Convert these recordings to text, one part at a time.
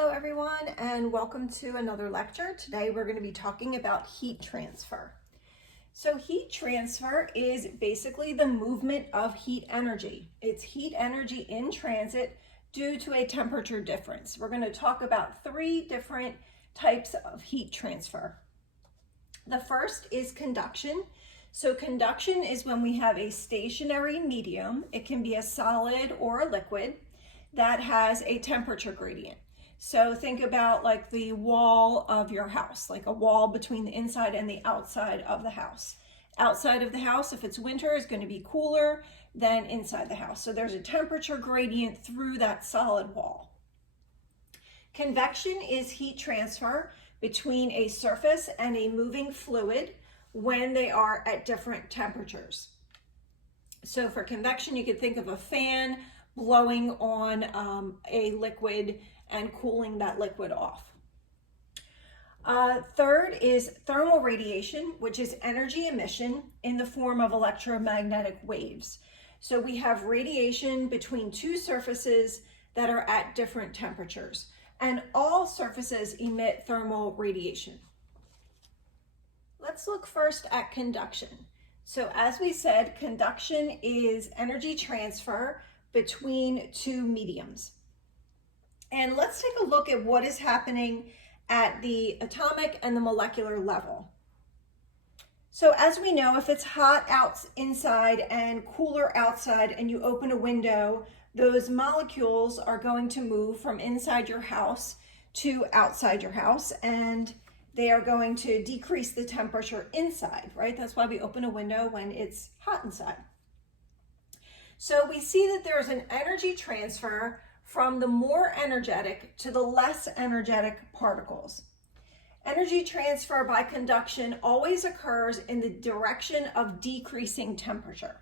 Hello everyone, and welcome to another lecture. Today we're going to be talking about heat transfer. So heat transfer is basically the movement of heat energy. It's heat energy in transit due to a temperature difference. We're going to talk about three different types of heat transfer. The first is conduction. So conduction is when we have a stationary medium. It can be a solid or a liquid that has a temperature gradient. So think about like the wall of your house, like a wall between the inside and the outside of the house. Outside of the house, if it's winter, is going to be cooler than inside the house. So there's a temperature gradient through that solid wall. Convection is heat transfer between a surface and a moving fluid when they are at different temperatures. So for convection, you could think of a fan blowing on a liquid and cooling that liquid off. Third is thermal radiation, which is energy emission in the form of electromagnetic waves. So we have radiation between two surfaces that are at different temperatures, and all surfaces emit thermal radiation. Let's look first at conduction. So as we said, conduction is energy transfer between two mediums. And let's take a look at what is happening at the atomic and the molecular level. So as we know, if it's hot inside and cooler outside and you open a window, those molecules are going to move from inside your house to outside your house, and they are going to decrease the temperature inside, right? That's why we open a window when it's hot inside. So we see that there's an energy transfer from the more energetic to the less energetic particles. Energy transfer by conduction always occurs in the direction of decreasing temperature.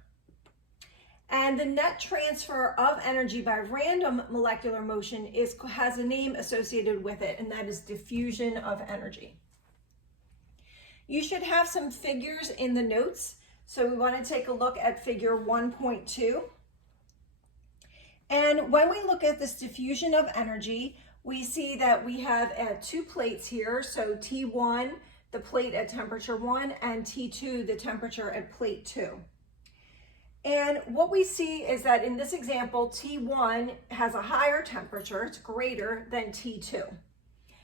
And the net transfer of energy by random molecular motion has a name associated with it, and that is diffusion of energy. You should have some figures in the notes. So we want to take a look at figure 1.2. And when we look at this diffusion of energy, we see that we have two plates here. So T1, the plate at temperature 1, and T2, the temperature at plate 2. And what we see is that in this example, T1 has a higher temperature, it's greater than T2.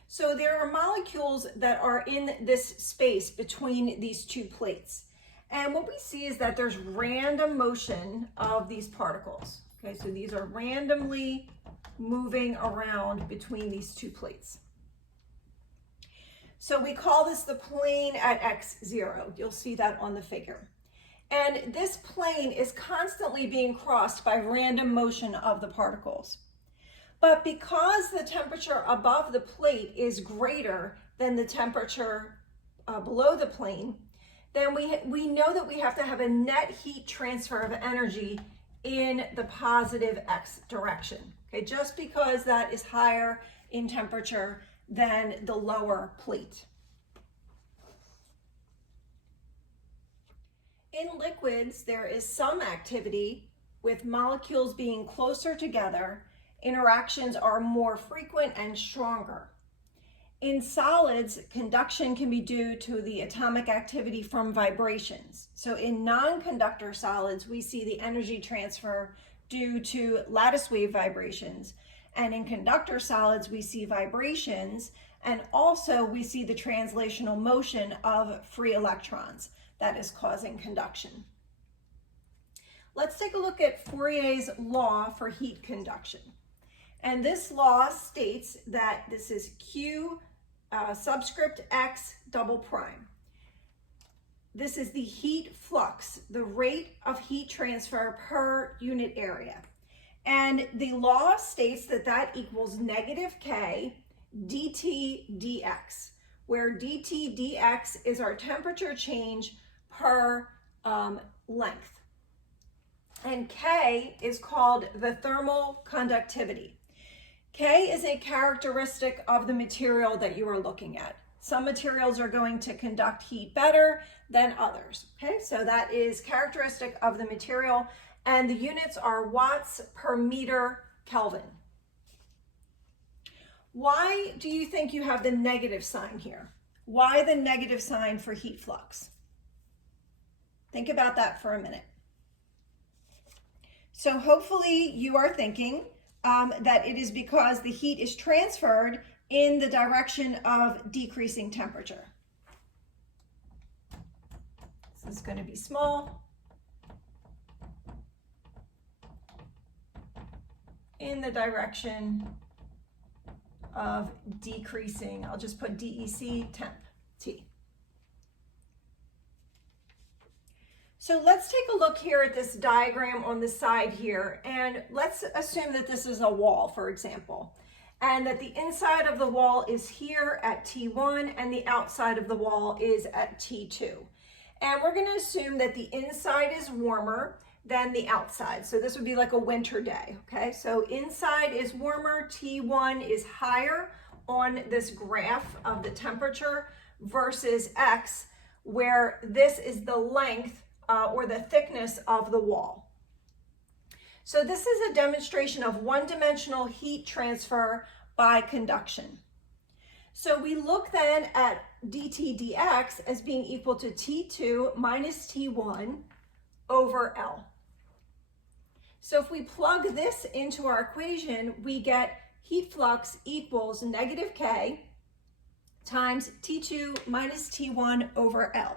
So there are molecules that are in this space between these two plates. And what we see is that there's random motion of these particles. Okay, so these are randomly moving around between these two plates. So we call this the plane at x0. You'll see that on the figure. And this plane is constantly being crossed by random motion of the particles. But because the temperature above the plate is greater than the temperature below the plane, then we know that we have to have a net heat transfer of energy in the positive x direction. Okay, just because that is higher in temperature than the lower plate. In liquids, there is some activity with molecules being closer together. Interactions are more frequent and stronger. In solids, conduction can be due to the atomic activity from vibrations. So in non-conductor solids, we see the energy transfer due to lattice wave vibrations. And in conductor solids, we see vibrations, and also we see the translational motion of free electrons that is causing conduction. Let's take a look at Fourier's law for heat conduction. And this law states that this is Q subscript X double prime. This is the heat flux, the rate of heat transfer per unit area. And the law states that that equals negative K dt dx, where dt dx is our temperature change per length. And K is called the thermal conductivity. K is a characteristic of the material that you are looking at. Some materials are going to conduct heat better than others. Okay, so that is characteristic of the material, and the units are watts per meter Kelvin. Why do you think you have the negative sign here? Why the negative sign for heat flux? Think about that for a minute. So hopefully you are thinking that it is because the heat is transferred in the direction of decreasing temperature. This is going to be small. In the direction of decreasing, I'll just put DEC temp T. So let's take a look here at this diagram on the side here, and let's assume that this is a wall, for example, and that the inside of the wall is here at T1 and the outside of the wall is at T2. And we're going to assume that the inside is warmer than the outside. So this would be like a winter day, okay? So inside is warmer, T1 is higher on this graph of the temperature versus X, where this is the length or the thickness of the wall. So this is a demonstration of one-dimensional heat transfer by conduction. So we look then at dt dx as being equal to T2 minus T1 over L. So if we plug this into our equation, we get heat flux equals negative K times T2 minus T1 over L.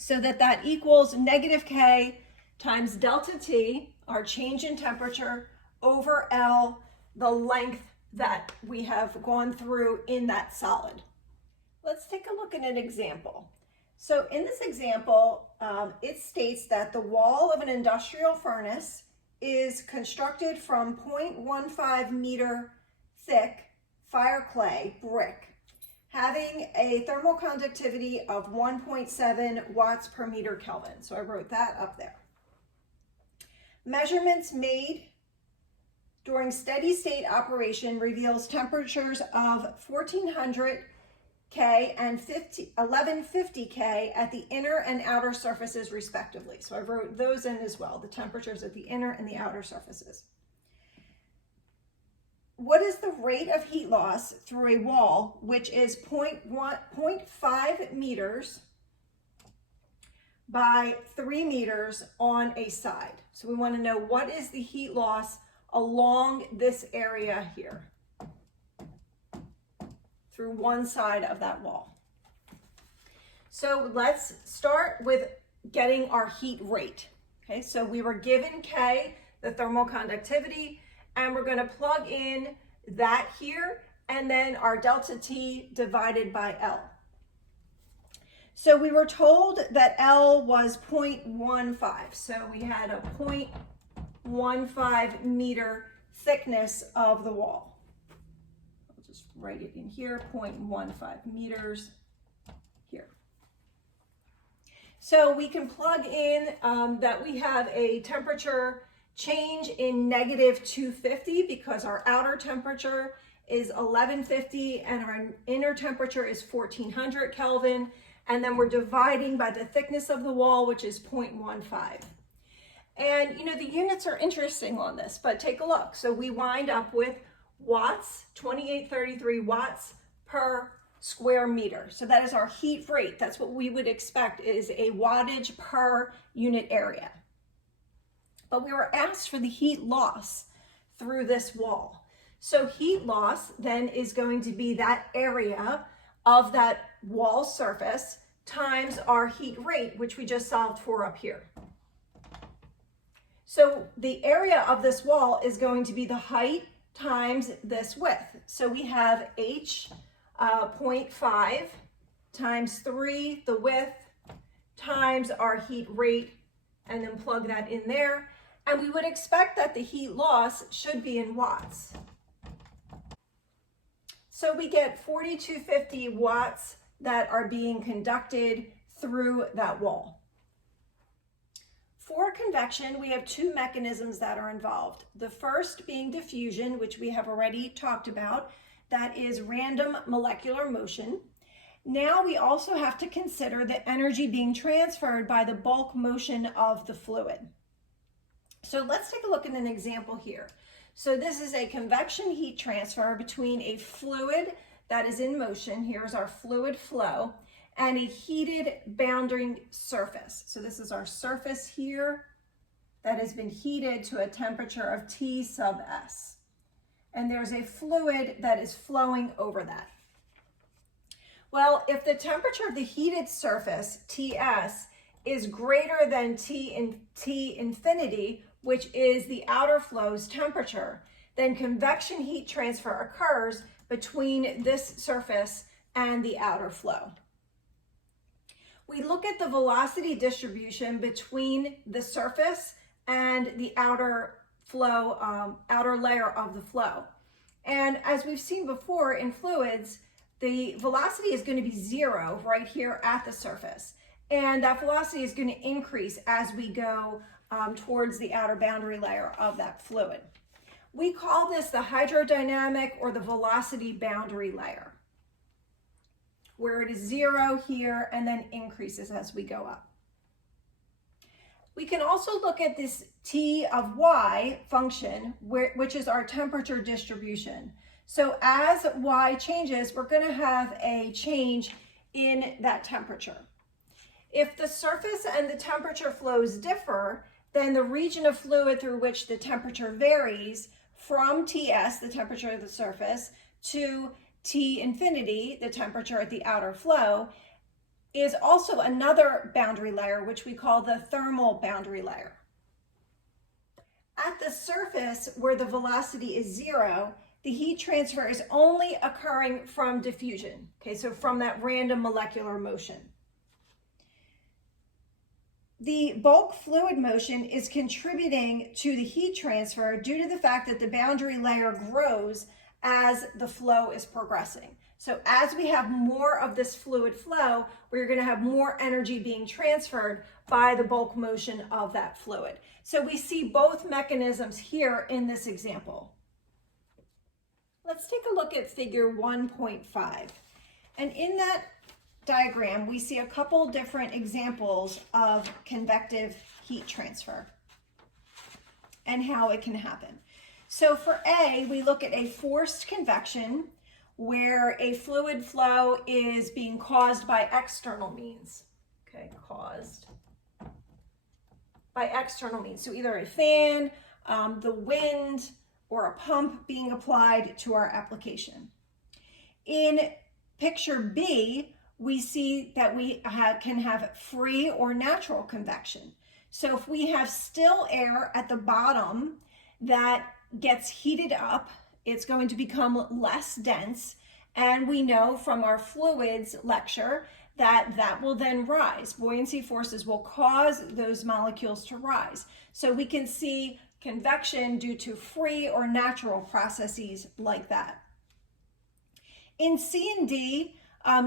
So that equals negative K times delta T, our change in temperature, over L, the length that we have gone through in that solid. Let's take a look at an example. So in this example, it states that the wall of an industrial furnace is constructed from 0.15 meter thick fire clay brick, having a thermal conductivity of 1.7 watts per meter Kelvin. So I wrote that up there. Measurements made during steady state operation reveals temperatures of 1400 K and 1150 K at the inner and outer surfaces respectively. So I wrote those in as well, the temperatures at the inner and the outer surfaces. What is the rate of heat loss through a wall which is 0.5 meters by 3 meters on a side? So we want to know what is the heat loss along this area here through one side of that wall. So let's start with getting our heat rate. Okay, so we were given K, the thermal conductivity, and we're going to plug in that here and then our delta T divided by L. So we were told that L was 0.15. So we had a 0.15 meter thickness of the wall. I'll just write it in here, 0.15 meters here. So we can plug in that we have a temperature change in negative 250 because our outer temperature is 1150 and our inner temperature is 1400 Kelvin. And then we're dividing by the thickness of the wall, which is 0.15. And you know, the units are interesting on this, but take a look. So we wind up with watts, 2833 watts per square meter. So that is our heat rate. That's what we would expect is a wattage per unit area. But we were asked for the heat loss through this wall. So heat loss then is going to be that area of that wall surface times our heat rate, which we just solved for up here. So the area of this wall is going to be the height times this width. So we have h 0.5 times 3, the width, times our heat rate, and then plug that in there. And we would expect that the heat loss should be in watts. So we get 4250 watts that are being conducted through that wall. For convection, we have two mechanisms that are involved. The first being diffusion, which we have already talked about, that is random molecular motion. Now we also have to consider the energy being transferred by the bulk motion of the fluid. So let's take a look at an example here. So this is a convection heat transfer between a fluid that is in motion, here's our fluid flow, and a heated boundary surface. So this is our surface here that has been heated to a temperature of T sub S. And there's a fluid that is flowing over that. Well, if the temperature of the heated surface, Ts, is greater than T infinity, which is the outer flow's temperature, then convection heat transfer occurs between this surface and the outer flow. We look at the velocity distribution between the surface and the outer flow, outer layer of the flow. And as we've seen before in fluids, the velocity is going to be 0 right here at the surface. And that velocity is going to increase as we go towards the outer boundary layer of that fluid. We call this the hydrodynamic or the velocity boundary layer, where it is 0 here and then increases as we go up. We can also look at this T of Y function, which is our temperature distribution. So as Y changes, we're going to have a change in that temperature. If the surface and the temperature flows differ, then the region of fluid through which the temperature varies from Ts, the temperature of the surface, to T infinity, the temperature at the outer flow, is also another boundary layer, which we call the thermal boundary layer. At the surface, where the velocity is 0, the heat transfer is only occurring from diffusion, okay, so from that random molecular motion. The bulk fluid motion is contributing to the heat transfer due to the fact that the boundary layer grows as the flow is progressing. So as we have more of this fluid flow, we're going to have more energy being transferred by the bulk motion of that fluid. So we see both mechanisms here in this example. Let's take a look at figure 1.5. And in that diagram, we see a couple different examples of convective heat transfer and how it can happen. So for A, we look at a forced convection where a fluid flow is being caused by external means, okay, caused by external means. So either a fan, the wind, or a pump being applied to our application. In picture B, we see that we can have free or natural convection. So if we have still air at the bottom that gets heated up, it's going to become less dense, and we know from our fluids lecture that that will then rise. Buoyancy forces will cause those molecules to rise. So we can see convection due to free or natural processes like that. In C and D,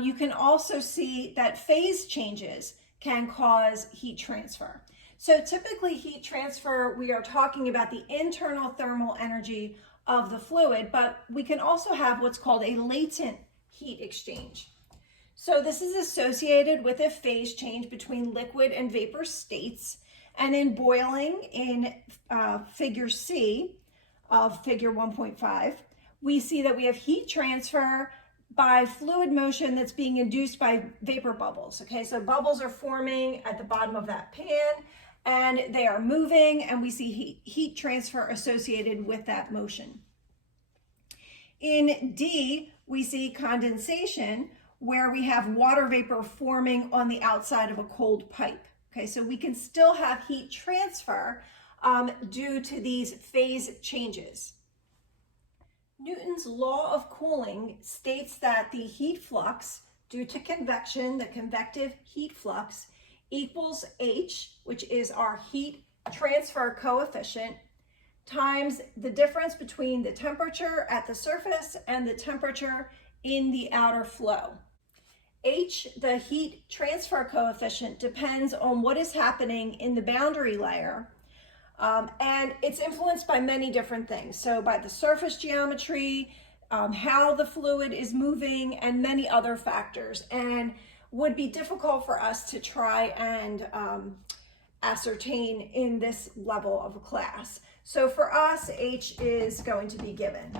you can also see that phase changes can cause heat transfer. So typically heat transfer, we are talking about the internal thermal energy of the fluid, but we can also have what's called a latent heat exchange. So this is associated with a phase change between liquid and vapor states. And in boiling, in figure C of figure 1.5, we see that we have heat transfer by fluid motion that's being induced by vapor bubbles. Okay, so bubbles are forming at the bottom of that pan, and they are moving, and we see heat transfer associated with that motion. In D, we see condensation, where we have water vapor forming on the outside of a cold pipe. Okay, so we can still have heat transfer due to these phase changes. Newton's law of cooling states that the heat flux due to convection, the convective heat flux, equals H, which is our heat transfer coefficient, times the difference between the temperature at the surface and the temperature in the outer flow. H, the heat transfer coefficient, depends on what is happening in the boundary layer, and it's influenced by many different things. So by the surface geometry, how the fluid is moving, and many other factors, and would be difficult for us to try and ascertain in this level of a class. So for us, H is going to be given.